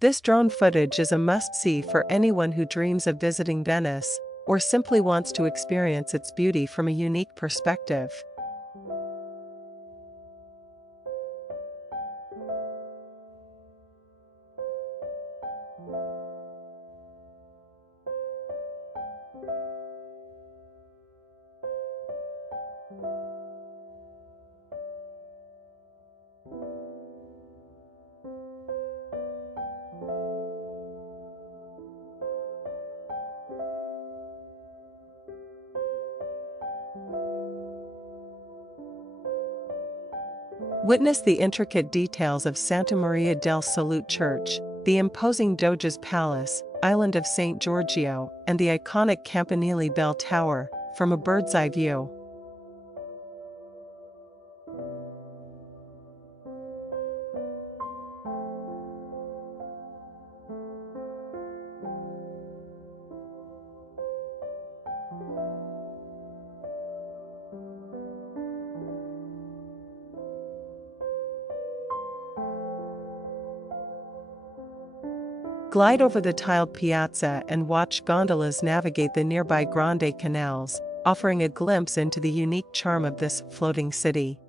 This drone footage is a must-see for anyone who dreams of visiting Venice, or simply wants to experience its beauty from a unique perspective. Witness the intricate details of Santa Maria del Salute Church, the imposing Doge's Palace, island of Saint Giorgio, and the iconic Campanile Bell Tower, from a bird's-eye view. Glide over the tiled piazza and watch gondolas navigate the nearby Grande canals, offering a glimpse into the unique charm of this floating city.